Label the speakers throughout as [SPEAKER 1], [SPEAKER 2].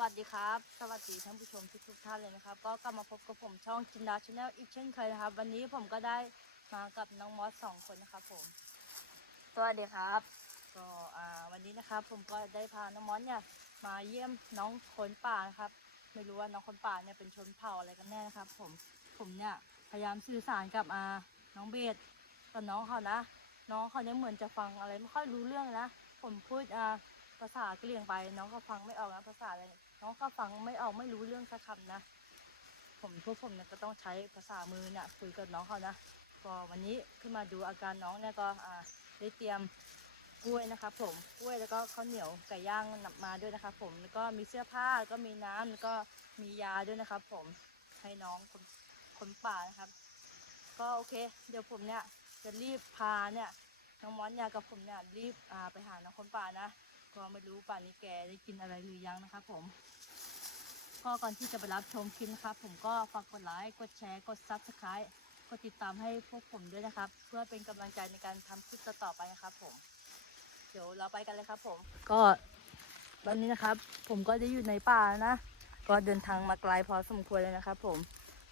[SPEAKER 1] วัสดีครับ สวัสดีท่านผู้ชมทุกทุกท่านเลยนะครับ ก็กลับมาพบกับผมช่องจินดาชาแนลอีกเช่นเคยนะครับ วันนี้ผมก็ได้มากับน้องมอสสองคนนะครับผม สวัสดีครับ ก็อ่าวันนี้นะครับ ผมก็ได้พาน้องมอสเนี่ยมาเยี่ยมน้องคนป่านะครับ ไม่รู้ว่าน้องคนป่าเนี่ยเป็นชนเผ่าอะไรกันแน่นะครับ ผม ผมเนี่ยพยายามสื่อสารกับอ่าน้องเบสกับน้องเขานะ น้องเขาเนี่ยเหมือนจะฟังอะไรไม่ค่อยรู้เรื่องนะ ผมพูดอ่าภาษาเหรี่ยงไปน้องก็ฟังไม่ออกนะภาษาอะไร น้องก็ฟังไม่ออกไม่รู้เรื่องสักคำนะ ผมพวกผมเนี่ยก็ต้องใช้ภาษามือเนี่ยคุยกับน้องเขานะ ก็วันนี้ขึ้นมาดูอาการน้องเนี่ยก็ได้เตรียมกล้วยนะครับผมกล้วยแล้วก็ข้าวเหนียวไก่ย่างนำมาด้วยนะครับผมแล้วก็มีเสื้อผ้าแล้วก็มีน้ำแล้วก็มียาด้วยนะครับผมให้น้องคนคนป่านะครับ ก็โอเค เดี๋ยวผมเนี่ยจะรีบพาเนี่ยน้องมอนยากับผมเนี่ยรีบไปหาน้องคนป่านะ ก็ไม่รู้ป่านนี้แกได้กินอะไรหรือยังนะครับผม ก็ก่อนที่จะไปรับชมคลิปนะครับ ผมก็ฝากกดไลค์ กดแชร์ กดซับสไครต์กดติดตามให้พวกผมด้วยนะครับ เพื่อเป็นกำลังใจในการทำคลิปต่อไปนะครับผม เดี๋ยวเราไปกันเลยครับผม ก็วันนี้นะครับ ผมก็ได้อยู่ในป่านะ ก็เดินทางมาไกลพอสมควรเลยนะครับ ผม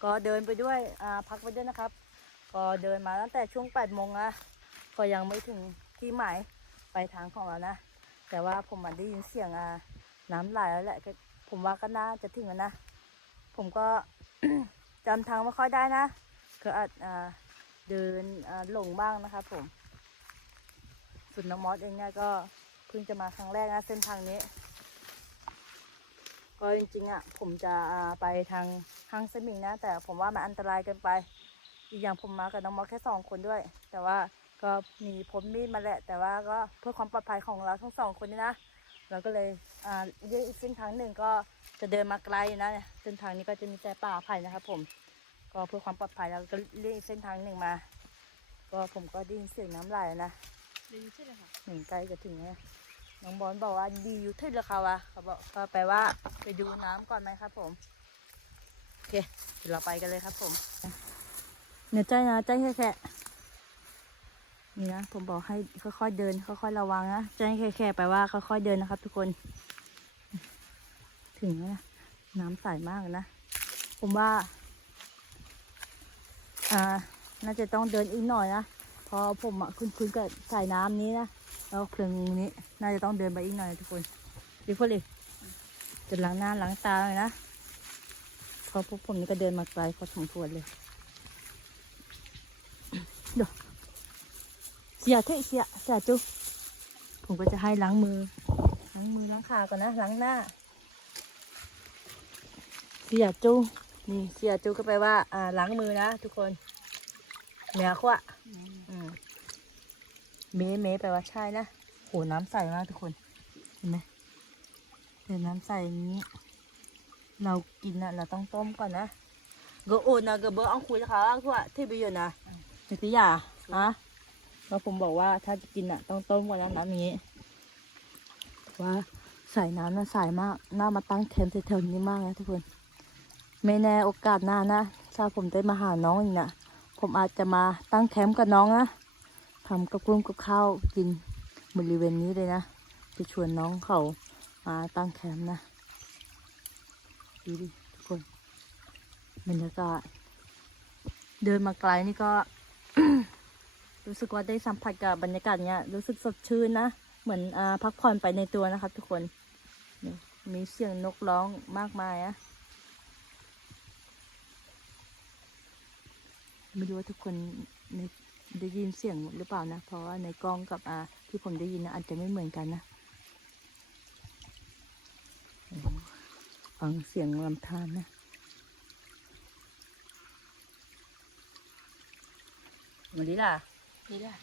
[SPEAKER 1] ก็เดินไปด้วยอ่าพักไปด้วยนะครับ ก็เดินมาตั้งแต่ช่วง8ปดโมงนะก็ยังไม่ถึงที่หมายปลายทางของเรานะ แต่ว่าผมมันได้ยินเสียงอ่าน้ำไหลแล้วแหละผมว่าก็น่าจะถึงแล้วนะ ผมก็จำทางไม่ค่อยได้นะก็อาจเดินหลงบ้างนะครับผมส่วนน้องมอสเองเนี่ยก็เพิ่งจะมาครั้งแรกนะเส้นทางนี้ ก็จริงๆอะผมจะไปทางทางเสมิงนะ แต่ผมว่ามันอันตรายเกินไป อีกอย่างผมมากับน้องมอสแค่สองคนด้วย แต่ว่า ก็มีพ้นมีดมาแหละ แต่ว่าก็เพื่อความปลอดภัยของเราทั้งสองคนนี่นะเราก็เลยอ่าเลือกอีกเส้นทางหนึ่งก็จะเดินมาไกลนะเนี่ยเส้นทางนี้ก็จะมีแต่ป่าไผ่นะครับผม ก็เพื่อความปลอดภัยเราก็เลือกอีกเส้นทางหนึ่งมา ก็ผมก็ได้ยินเสียงน้ำไหลนะ
[SPEAKER 2] ดีใช่ไหมคะ
[SPEAKER 1] หนึ่งใกล้จะถึงแล้วน้องบอลบอกว่าดีอยู่ทึ่แล้วค่ะวะเขาบอกก็แปลว่าไปดูน้ำก่อนไหมครับผมโอเคเดี๋ยวเราไปกันเลยครับผมเนี่ยใจนะใจแค่แค่ นี่นะผมบอกให้ค่อยๆเดิน ค่อยๆระวังนะใจแค่แค่แปว่าค่อยๆเดินนะครับ ทุกคน ถึงแล้วนะน้ำใสมากนะผมว่า อ่า น่าจะต้องเดินอีกหน่อยนะเพอผมอะคุ้นๆกับสายน้ำนี้นะแล้วเพลิงนี้ น่าจะต้องเดินไปอีกหน่อยทุกคนดีพอดีจะล้างหน้าล้างตาเลยนะเพอพวกผมนี่ก็เดินมาไกลพอสมควรเลยเดี๋ยว เสียเทะเสียเสียจุผมก็จะให้ล้างมือ ล้างมือล้างขาก่อนนะล้างหน้า เสียจูนี่เสียจูก็แปลว่าอ่าล้างมือนะทุกคนเหนือขวะเมเมแปลว่าใช่นะโหน้ำใสมากทุกคน เห็นไหมเห็นน้ำใสอย่างนี้ เรากินนะเราต้องต้มก่อนนะก็โอนนะก็เบอร์เอาคุยกับเขาทั่วที่ไปอยู่นะนิติยาอะ แล้วผมบอกว่าถ้าจะกินอะ ต้องต้มก่อนนะน้ำอย่างนี้ว่าใส่น้ำน่ะใสมากน่ามาตั้งแคมป์แถวๆนี้มากนะทุกคน ไม่แน่โอกาสหน้านะถ้าผมได้มาหาน้องอีกนะผมอาจจะมาตั้งแคมป์กับน้องนะทำกับกุ้งกับข้าวกินบริเวณนี้เลยนะจะชวนน้องเขามาตั้งแคมป์นะดูดิทุกคนบรรยากาศเดินมาไกลนี่ก็ รู้สึกว่าได้สัมผัสกับบรรยากาศเนี้ย รู้สึกสดชื่นนะ เหมือนอพักผ่อนไปในตัวนะครับ ทุกคน มีเสียงนกร้องมากมายอะไม่รู้ว่าทุกคนได้ยินเสียงหรือเปล่านะ เพราะว่าในกล้องกับอาที่ผมได้ยินนะอาจจะไม่เหมือนกันนะฟังเสียงลำธารนะมาดีล่ะ
[SPEAKER 2] ดีเลย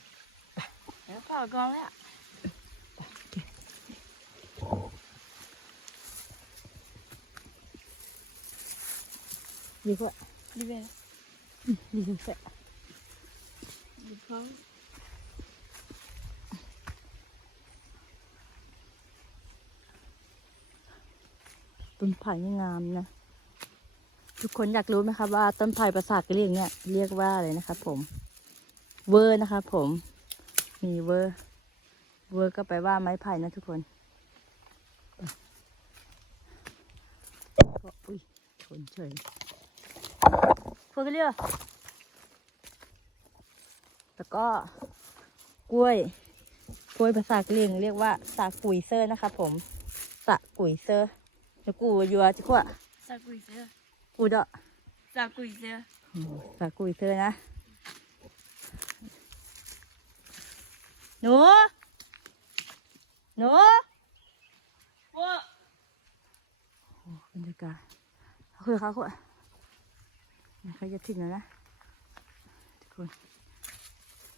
[SPEAKER 2] แล้วพอกองแล้ว
[SPEAKER 1] ดีกว่า
[SPEAKER 2] ดีเลย
[SPEAKER 1] ดีกว่า
[SPEAKER 2] ดีพร้อม
[SPEAKER 1] ต้นไผ่นี่งามนะ ทุกคนอยากรู้ไหมครับว่าต้นไผ่ประสาทกะเหรี่ยงเนี่ยเรียกว่าอะไรนะครับผม เวอร์นะครับผมมีเวอร์ เวอร์ก็แปลว่าไม้ไผ่นะทุกคนชนเฉยพวกเรียกแล้วก็กล้วย กล้วยภาษากะเหรี่ยงเรียกว่าสากุยเซอร์นะครับผมสากุยเซอร์แล้วกูยัวจิกว่า
[SPEAKER 2] ซากุยเซอร์
[SPEAKER 1] กูเดาะ
[SPEAKER 2] ซากุยเซอร์
[SPEAKER 1] อืมสากุยเซอร์นะ หนูหนู
[SPEAKER 2] ว้า
[SPEAKER 1] โอ้บรรยากาศเขาคุยกับเขาคุยเขาจะถึงแล้วนะทุกคน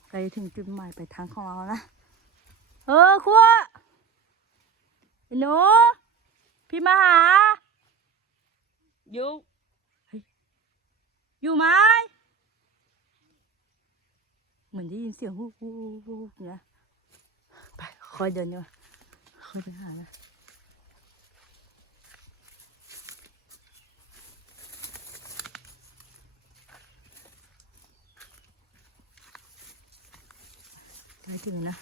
[SPEAKER 1] ใกล้จะถึงจุดหมายไปลายทางของเราแล้วนะเออขั้วไอ้หนูพี่มาหา
[SPEAKER 2] อยู่
[SPEAKER 1] อยู่ไหมเห มือนได้ยินเสียงฮู้ฮู้ฮู้ฮู้นะไปคอยเดินดีกว่าคอยเดินหานะใกล้ถึงนะ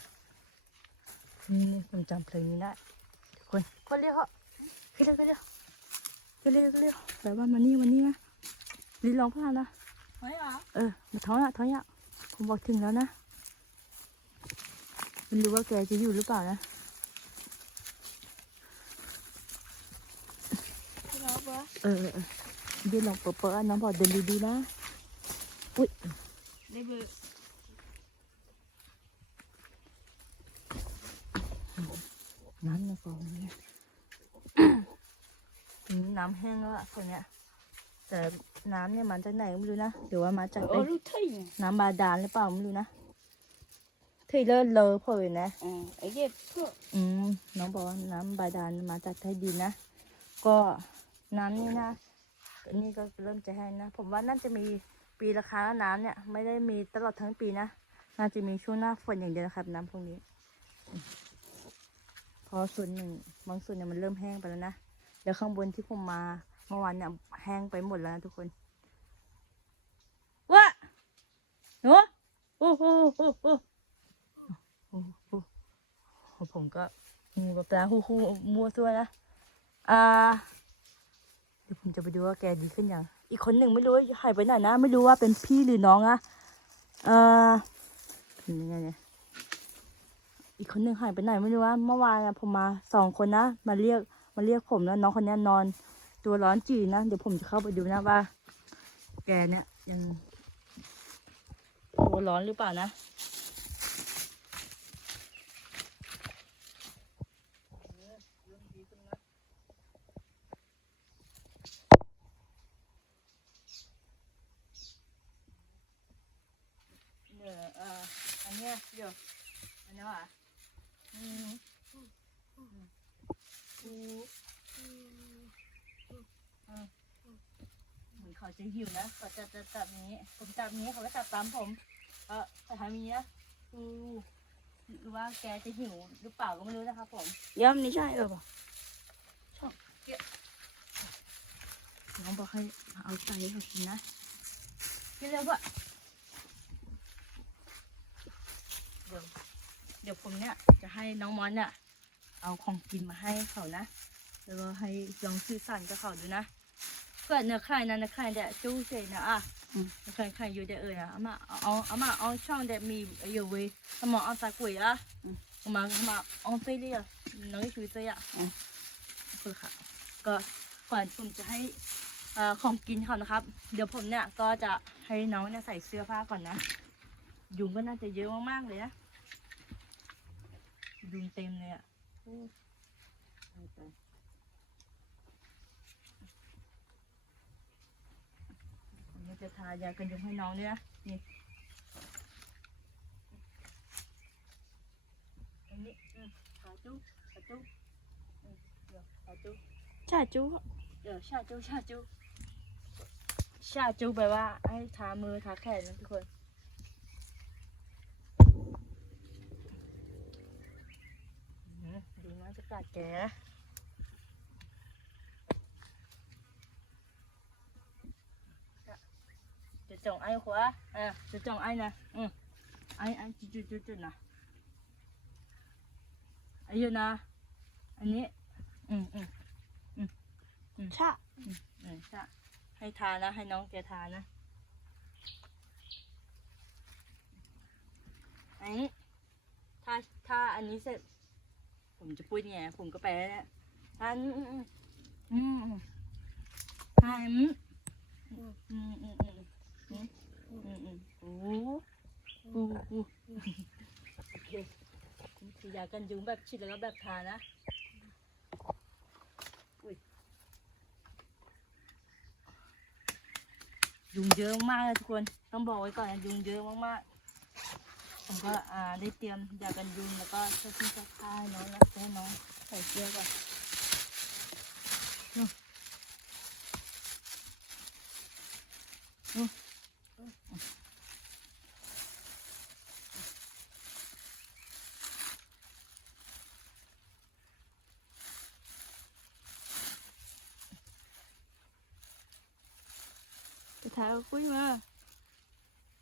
[SPEAKER 1] นี่นี่ผมจำเพลงนี้ได้ทุกคนคนเรียกเหรอขึ้นเร็วขึ้นเร็วขึ้นเร็วขึ้นเร็วแต่ว่ามานี่มานี่นะลิ้นร้องผ่านนะ
[SPEAKER 2] เฮ้ยอะ
[SPEAKER 1] เออมาท้องละท้องยะ ผมบอกถึงแล้วนะ มันรู้ว่าแกจะอยู่หรือเปล่านะ
[SPEAKER 2] พี่น้องปะ
[SPEAKER 1] เออเออเอเดี๋ยวลองเปิดเปิดน้องบอกเดินดีๆนะ อุ้ย
[SPEAKER 2] ได้เบอร์
[SPEAKER 1] น้ำในฟองเนี่ยอืมน้ำแห้งแล้วอะคนเนี้ย แต่น้ำเนี่ยมาจากไหนก็ไม่รู้นะหรือว่ามาจาก
[SPEAKER 2] โอ้
[SPEAKER 1] ไอ้
[SPEAKER 2] รู้ที่ไง
[SPEAKER 1] น้ำบาดาลหรือเปล่าไม่รู้นะเทเลอร์เลอพอเลยนะ
[SPEAKER 2] อ่าไอ้เก็บพวก
[SPEAKER 1] อืมน้องบอกว่าน้ำบาดาลมาจากใต้ดินนะก็น้ำนี่นะนี่ก็เริ่มจะแห้งนะผมว่าน่าจะมีปีละครั้งแล้วน้ำเนี่ย ไม่ได้มีตลอดทั้งปีนะน่าจะมีช่วงหน้าฝนอย่างเดียวนะครับ น้ำพวกนี้อืมพอส่วนหนึ่งบางส่วนเนี่ยมันเริ่มแห้งไปแล้วนะแล้วข้างบนที่ผมมา เมื่อวานเนี่ยแห้งไปหมดแล้วนะทุกคนว้าหนูโอ้โหโอ้โหโอ้โหผมก็งูกับปลาคู่คู่มัวตัวนะอ่าเดี๋ยวผมจะไปดูว่าแกดีขึ้นยังอีกคนหนึ่งไม่รู้ว่าหายไปไหนนะ ไม่รู้ว่าเป็นพี่หรือน้องอะอ่าเป็นยังไงเนี่ยอีกคนหนึ่งหายไปไหนไม่รู้ว่าเมื่อวานผมมาสองคนนะมาเรียกมาเรียกผมแล้วน้องคนนี้นอน ตัวร้อนจีนะ เดี๋ยวผมจะเข้าไปดูนะว่า แกเนี่ยยังตัวร้อนหรือเปล่านะ เดี๋ยวเอ่ออันเนี้ยเดี๋ยวอันนี้ว่ะอืมอืมอืมอืมเหมือนเขา จะหิวนะเขาจะจะจับอย่างนี้ ผมจับอย่างนี้เขาก็จับตามผมเออแต่ทำอย่างนี้นะอือหรือว่าแกจะหิวหรือเปล่าก็ไม่รู้นะครับผม
[SPEAKER 2] ย่ำนี่ใช่เออปะ
[SPEAKER 1] น้องบอกให้เอาใจให้เขากินนะกินเร็วปะเดี๋ยวเดี๋ยวผมเนี่ยจะให้น้องมอนเนี่ยเอาของกินมาให้เขานะ แล้วก็ให้ลองสื่อสารกับเขาดูนะเพื่อเนื้อไข่นะเนื้อไข่เดี๋ยวจู้เสร็จนะอะเนื้อไข่ไข่อยู่เดี๋ยวเออนะเอามาเอาเอาเอามาเอาช่องเดี๋ยวมีอยู่เว้ยเอามาเอาตะกุยอะเอามาเอามาเอาไปเลยอะน้องช่วยเสียอะคือค่ะ ก็ก่อนผมจะให้เอ่อของกินเขานะครับ เดี๋ยวผมเนี่ยก็จะให้น้องเนี่ยใส่เสื้อผ้าก่อนนะ ยุงก็น่าจะเยอะมากๆเลยนะยุงเต็มเลยอะโอ้ตายตายผมก็ จะทายากันยุงให้น้องด้วยนะนี่อันนี้อืมขาจุ๊ขาจุ๊อืมเดี๋ยวขาจุ๊
[SPEAKER 2] ใช่จู
[SPEAKER 1] เดี๋ยวชาจูชาจูชาจูแปลว่าให้ทามือทาแขนนะทุกคนอื้อหือดีมากจะกัดแก นะจะจงไอ้หัวเออจะจงไอ้นะอืมไอ้ไอ้จุดจุดจุดจุดนะไอ้เยอะนะ อันนี้ อืมอืม
[SPEAKER 2] ชะ
[SPEAKER 1] เออใช่ให้ทานนะ ให้น้องแกทานนะอันนี้ถ้าถ้าอันนี้เสร็จ ผมจะพูดยังไงผมก็ไปแล้วเนี่ยอันอืมอืมอืมอันอืมอืมอืมอืม อืมอืมอือโอ้โหโอ้โหโอเคอยากันยุงแบบฉีดแล้วก็แบบทานะยุงเยอะมากเลยทุกคน ต้องบอกไว้ก่อนยุงเยอะมากๆ ผมก็อ่าได้เตรียมยากันยุงแล้วก็เสื้อผ้าเสื้อผ้าให้น้องนะให้น้องใส่เสื้อก่อนอืมอืมอืม
[SPEAKER 2] สุดท้ายก็คุยมา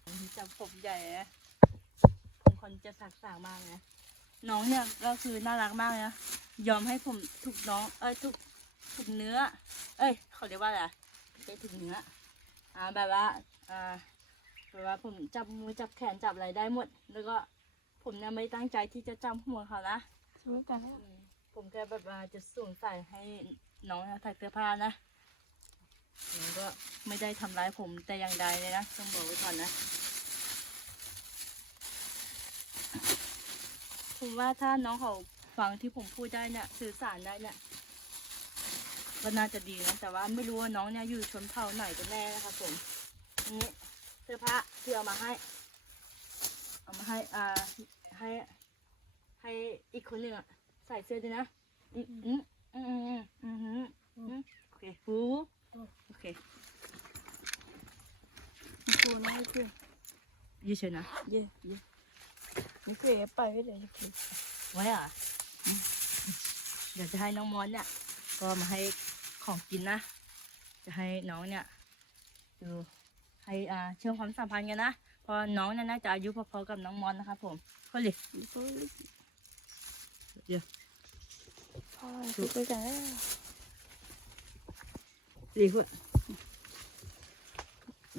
[SPEAKER 1] ผมจะผมใหญ่นะผมคนจะสักสางมากนะน้องเนี่ยก็คือน่ารักมากเลยนะยอมให้ผมถูกน้อง เอ้ยถูกถูกเนื้อ เอ้ยเขาเรียกว่าอะไรอะไม่ใช่ถูกเนื้ออ่าแบบว่าอ่าแบบว่าผมจับมือจับแขนจับอะไรได้หมด แล้วก็ผมเนี่ยไม่ตั้งใจที่จะจับหัวเขานะ
[SPEAKER 2] สมมติกันแล้ว
[SPEAKER 1] อืมผมแค่แบบว่าจะสวมใส่ให้น้องนะใส่เสื้อผ้านะ น้องก็ไม่ได้ทำร้ายผมแต่อย่างใดเลยนะ ต้องบอกไว้ก่อนนะ ผมว่าถ้าน้องเขาฟังที่ผมพูดได้เนี่ยสื่อสารได้เนี่ยก็น่าจะดีนะแต่ว่าไม่รู้ว่าน้องเนี่ยอยู่ชนเผ่าไหนกันแน่นะครับผมนี่เสื้อผ้าที่เอามาให้ เอามาให้อ่าให้ให้อีกคนหนึ่งอะใส่เสื้อด้วยนะอืมอืมอืมอืมอืมอืมอืมโอเคฟู โอเค
[SPEAKER 2] กูนะให้คุย
[SPEAKER 1] ยืดเฉยนะ
[SPEAKER 2] เย่เย่นี่คุยไปไม่ได้คุย
[SPEAKER 1] ไว้อะอืมเดี๋ยวจะให้น้องมอนเนี่ยก็มาให้ของกินนะ จะให้น้องเนี่ยดูให้อ่าเชื่อมความสัมพันธ์กันนะเพราะน้องเนี่ยน่าจะอายุพอๆกับน้องมอนนะครับผมก็เลยเดี๋ยว
[SPEAKER 2] พ่อคุยกันแล้ว
[SPEAKER 1] ดีขึ้น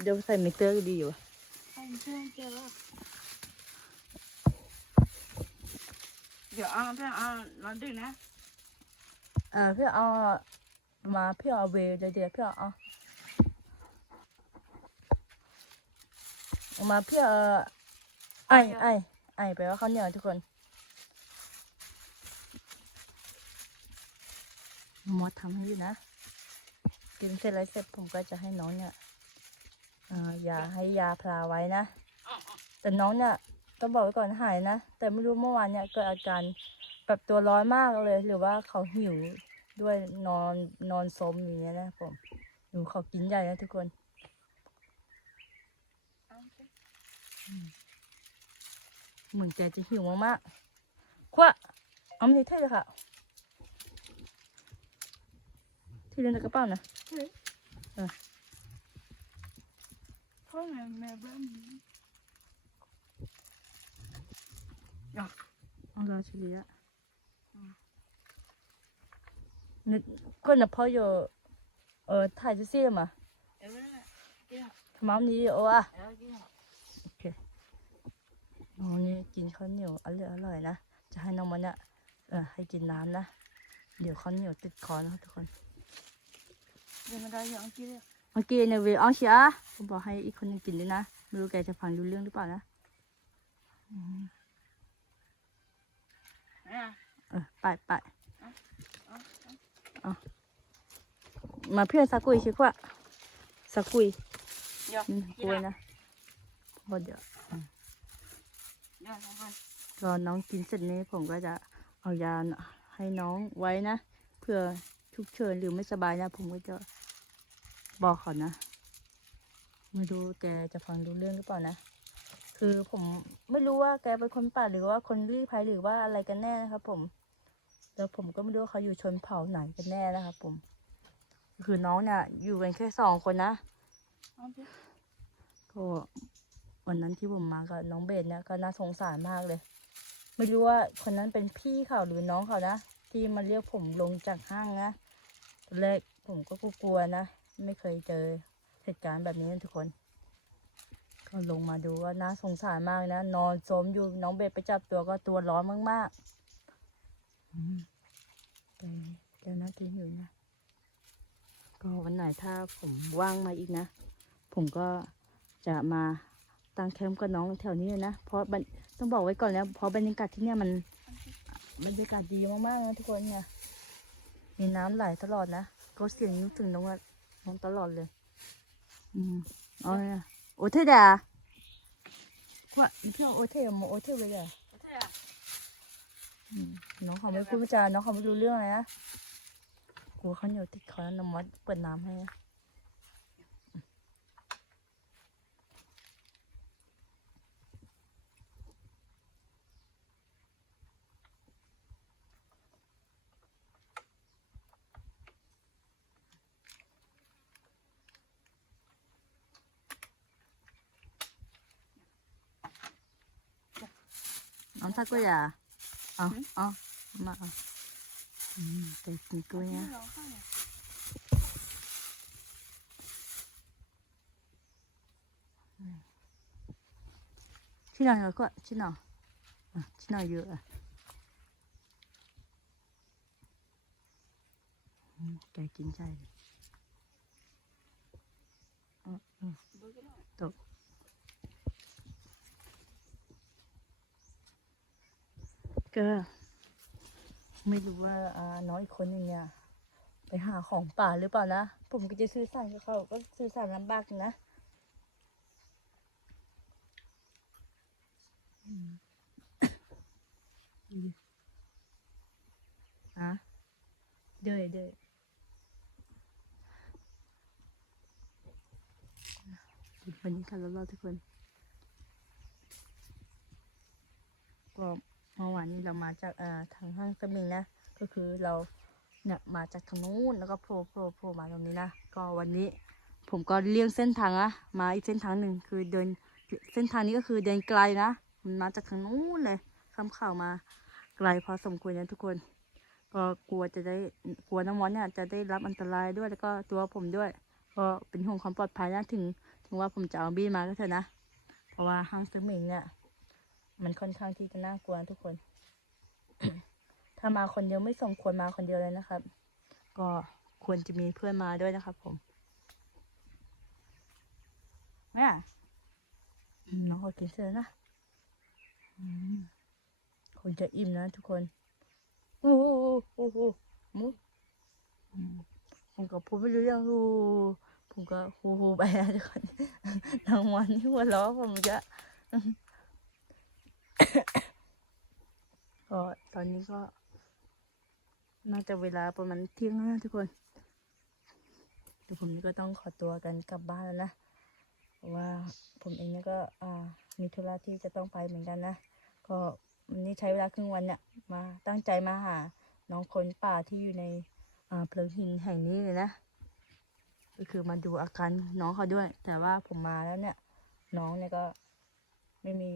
[SPEAKER 1] เดี๋ยวใส่มิเตอร์ก็ดีอยู่
[SPEAKER 2] ไอ้เพื่อนเจอแล้ว
[SPEAKER 1] เดี๋ยวเอาเพื่อนเอาร้อนดึกนะ
[SPEAKER 2] อ่าพี่เอามาพี่เอาเวเดี๋ยวเดี๋ยวพี่เอาเอามาพี่เอาไอ้ไอ้ไอ้แปลว่าข้าวเหนียวทุกคน
[SPEAKER 1] มดทำให้อยู่นะ
[SPEAKER 2] กินเสร็จแล้วเสร็จผมก็จะให้น้องเนี่ยเอ่าให้ยาพลาไว้นะ แต่น้องเนี่ยต้องบอกไว้ก่อนหายนะ แต่ไม่รู้เมื่อวานเนี่ยเกิดอาการแบบตัวร้อนมากเลย หรือว่าเขาหิวด้วยนอนนอนสมอย่างเงี้ยนะผมดูขากินใหญ่นะทุกคนเหมือนแกจะหิวมากๆคว้าเอาไม่ได้เท่เลยค่ะ ที่เล่นในกระเป๋านะ
[SPEAKER 3] พ่อแม่แม่บ้าน
[SPEAKER 2] เอาเราชิลิอะนึกก็นะพ่ออยู่เออถ่ายจะเสียมา
[SPEAKER 1] เออกิน
[SPEAKER 2] ทำมัมนี้โอ้อะ
[SPEAKER 1] เออกิน
[SPEAKER 2] น้องนี่กินข้าวเหนียวอร่อยอร่อยนะ จะให้น้องมันเนี่ยเออให้กินน้ำนะ เดี๋ยวข้าวเหนียวติดคอนะครับทุกคน
[SPEAKER 1] เดี๋ยวมันได้ยังกินเลย
[SPEAKER 2] เมื่อกี้เนี่ยเวลเอาเชียผมบอกให้อีกคนหนึงกินด้วยนะไม่รู้แกจะฟังรู้เรื่องหรือเปล่านะอืม
[SPEAKER 1] อะ
[SPEAKER 2] เออไปไปเอามาเพื่อนสักกุยชิคว่าสักกุย
[SPEAKER 1] เดี๋ยว
[SPEAKER 2] อืม
[SPEAKER 1] กิ
[SPEAKER 2] ก
[SPEAKER 1] น
[SPEAKER 2] ล้วย
[SPEAKER 1] อะ
[SPEAKER 2] นะพอเดี๋ยว
[SPEAKER 1] เดี๋ยวน้องมัน
[SPEAKER 2] รอน้องกินเสร็จนี้ผมก็จะเอายาน่ะให้น้องไว้นะเพื่อฉุกเฉินหรือไม่สบายนะผมก็จะ บอกเขานะไม่รู้แกจะฟังรู้เรื่องหรือเปล่านะ คือผมไม่รู้ว่าแกเป็นคนป่าหรือว่าคนรีภัยหรือว่าอะไรกันแน่นะครับ ผม แล้วผมก็ไม่รู้ว่าเขาอยู่ชนเผ่าไหนกันแน่นะครับผม คือน้องเนี่ยอยู่กันแค่สองคนนะ
[SPEAKER 1] เอาสิ
[SPEAKER 2] ก็วันนั้นที่ผมมากับน้องเบนเนี่ยก็น่าสงสารมากเลย ไม่รู้ว่าคนนั้นเป็นพี่เขาหรือน้องเขานะที่มาเรียกผมลงจากห้างนะตอนแรก
[SPEAKER 1] ผมก็กลัวนะ ไม่เคยเจอเหตุการณ์แบบนี้ทุกคน ก็ลงมาดูว่าน่าสงสารมากนะ นอนสมอยู่น้องเบสไปจับตัวก็ตัวร้อนมากๆอืมแต่เดี๋ยวนะกินอยู่นะก็วันไหนถ้าผมว่างมาอีกนะ ผมก็จะมาตั้งแคมป์กับน้องแถวนี้เลยนะ เพราะบรรต้องบอกไว้ก่อนแล้วเพราะบรรยากาศที่เนี่ยมันบรรยากาศดีมากๆนะทุกคนเนี่ยมีน้ำไหลตลอดนะก็เสียงนึกถึงน้องอะ น้องตลอดเลย อืมอ๋อเนี่ยโอเทดาว่าพี่เอาโอเทมโอเทเลยอะ
[SPEAKER 4] ใช่อะ
[SPEAKER 1] อืมน้องเขาไม่พูดไม่จาน้องเขาไม่รู้เรื่องอะไรนะกลัวเขาเหนียวติดคอแล้วน้ำมัดเปิดน้ำให้ นะน้องทักก็อย่าเอาเอามาเอาอืมแต่กินกล้วยนะ
[SPEAKER 2] ร้องไห้อะ
[SPEAKER 1] ที่ไหน ก็ที่ไหนอะที่ไหนเยอะอะอืมแกกินใจเลยอืมอืมตกก็ ไม่รู้ว่าอ่าน้อยคนหนึ่งเนี่ยไปหาของป่าหรือเปล่านะ ผมก็จะซื้อสารกับเขาก็ซื้อสารลำบากอยู่นะอืมอะเดยเดยดูบรรยากาศรอบๆทุกคนก็ เมื่อวานนี้เรามาจากเอ่อทางห้างสมิงนะ ก็คือเราเนี่ยมาจากทางนู้นแล้วก็โผล่โผล่โผล่มาตรงนี้นะ ก็วันนี้ผมก็เลี่ยงเส้นทางอะมาอีกเส้นทางหนึ่งคือเดินเส้นทางนี้ก็คือเดินไกลนะ มันมาจากทางนู้นเลยคำข่าวมาไกลพอสมควรนะทุกคน ก็กลัวจะได้กลัวน้ำมอนเนี่ยจะได้รับอันตรายด้วยแล้วก็ตัวผมด้วย ก็เป็นห่วงความปลอดภัยนะถึง ถึงว่าผมจะเอาบี้มาก็เถอะนะ เพราะว่าห้างซื้อหมิงเนี่ย มันค่อนข้างที่จะน่ากลัวนะทุกคน ถ้ามาคนเดียวไม่สมควรมาคนเดียวเลยนะครับ ก็ควรจะมีเพื่อนมาด้วยนะครับผมแม่อืมน้องขอกินเสร็จแล้วนะอืมคงจะอิ่มนะทุกคนโอ้โหโอ้โหมุอืมผมก็พูดไม่รู้เรื่องโอ้โหผมก็โอ้โหไปนะทุกคนรางวัลนี่หัวล้อผมจะ ก็ตอนนี้ก็ น่าจะเวลาประมาณเที่ยงแล้วนะทุกคนเดี๋ยวผมก็ต้องขอตัวกันกลับบ้านแล้วนะเพราะว่าผมเองเนี่ยก็อ่ามีธุระที่จะต้องไปเหมือนกันนะก็วันนี้ใช้เวลาครึ่งวันเนี่ยมาตั้งใจมาหา น้องคนป่าที่อยู่ในอ่าเพลิงหินแห่งนี้เลยนะก็คือมาดูอาการน้องเขาด้วย แต่ว่าผมมาแล้วเนี่ย น้องเนี่ยก็ไม่มี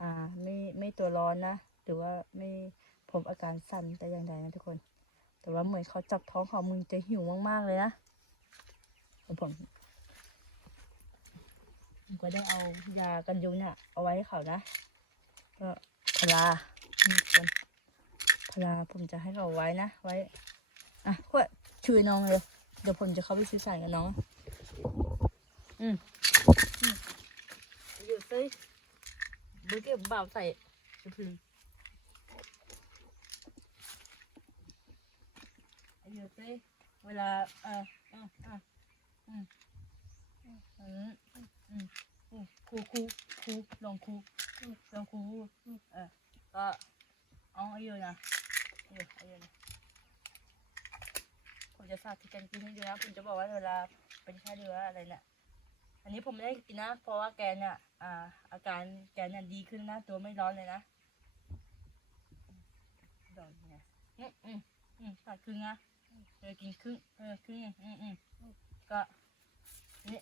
[SPEAKER 1] อ่า ไม่ไม่ตัวร้อนนะหรือว่าไม่พบอาการสั่นแต่อย่างใดนะทุกคน แต่ว่าเหมือนเขาจับท้องเขามึงจะหิวมากๆเลยนะผมก็ได้เอายากันยุงเนี่ยเอาไว้ให้เขานะก็พลานี่ทุกคนพลาผมจะให้เขาไว้นะ ไว้ อะขวดช่วยน้องเลยเดี๋ยวผมจะเข้าไปซื้อสารกับน้อง อืมอืมอยู่ซิ บุ้ยเก็บเบาใส่กระพืออยู่ซิเวลาเออเออเอออืมอืมอืมอืมอืมครูครูครูลองครูลองครูเออก็เอาอายุนะอายุอายุนะผมจะสาธิตการกินให้ดูนะผมจะบอกว่าเวลาเป็นแค่เรืออะไรเนี่ย อันนี้ผมไม่ได้กินนะ เพราะว่าแกเนี่ยอ่า อาการแกเนี่ยดีขึ้นนะ ตัวไม่ร้อนเลยนะร้อนไงอืมอืมอืมตัดครึ่งนะเออกินครึ่งเออครึ่งอืมอืมก็นี่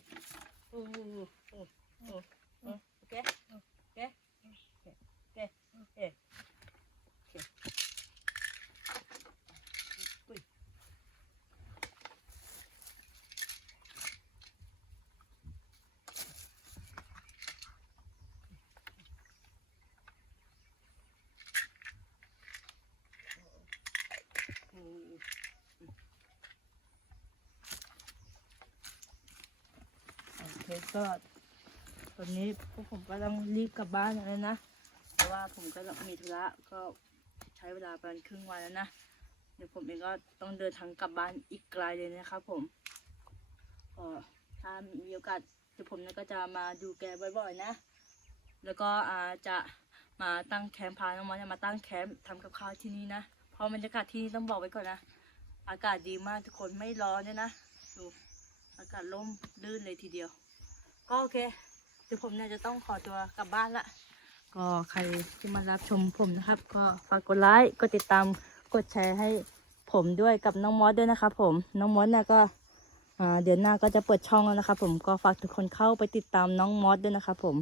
[SPEAKER 1] โอ้อู้อู้อเคโอเคโอเคโอเคโอเคโอเคอุ้ย ก็ตอนนี้พวกผมก็ต้องรีบกลับบ้านแล้วนะ เพราะว่าผมก็มีธุระก็ใช้เวลาประมาณครึ่งวันแล้วนะ เดี๋ยวผมเองก็ต้องเดินทางกลับบ้านอีกไกลเลยนะครับผมก็ถ้ามีโอกาสเดี๋ยวผมก็จะมาดูแกบ่อยๆนะ แล้วก็อาจะมาตั้งแคมป์พาน้องมอสมาตั้งแคมป์ทำกับข้าวที่นี่นะ เพราะบรรยากาศที่นี่ต้องบอกไว้ก่อนนะ อากาศดีมากทุกคนไม่ร้อนด้วยนะ ดู อากาศร่มรื่นเลยทีเดียว ก็โอเค เดี๋ยวผมเนี่ยจะต้องขอตัวกลับบ้านละ ก็ใครที่มารับชมผมนะครับ ก็ฝากกดไลค์ กดติดตาม กดแชร์ให้ผมด้วยกับน้องมอสด้วยนะครับผม น้องมอสเนี่ยก็เดือนหน้าก็จะเปิดช่องแล้วนะครับผมก็ฝากทุกคนเข้าไปติดตามน้องมอสด้วยนะครับผม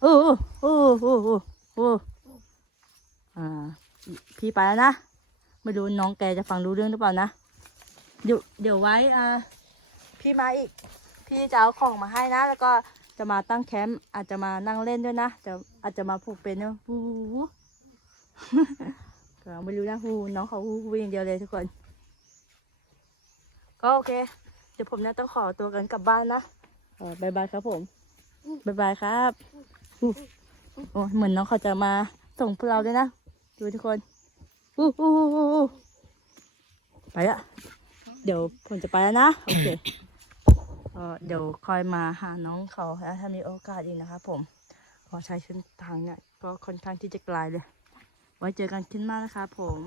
[SPEAKER 1] โอ้โอ้โอ้โอ้โอ้อ่าพี่ไปแล้วนะ ไม่รู้น้องแกจะฟังรู้เรื่องหรือเปล่านะ เดี๋ยวเดี๋ยวไว้อ่าพี่มาอีก พี่จะเอาของมาให้นะ แล้วก็จะมาตั้งแคมป์อาจจะมานั่งเล่นด้วยนะแต่อาจจะมาผูกเป็นเนาะฮู้ฮู้ก็ไม่รู้นะฮู้น้องเขาฮู้ฮู้อย่างเดียวเลยทุกคน ก็โอเค เดี๋ยวผมเนี่ยต้องขอตัวกันกลับบ้านนะบายบายครับผมบายบายครับโอ้เหมือนน้องเขาจะมาส่งพวกเราด้วยนะ ดูทุกคนอู้อู้อู้ไปละเดี๋ยวผมจะไปแล้วนะ โอเค ก็เดี๋ยวคอยมาหาน้องเขานะถ้ามีโอกาสอีกนะคะผมขอใช้เส้นทางเนี่ยก็ค่อนข้างที่จะไกลเลย ไว้เจอกันขึ้นมากนะคะผม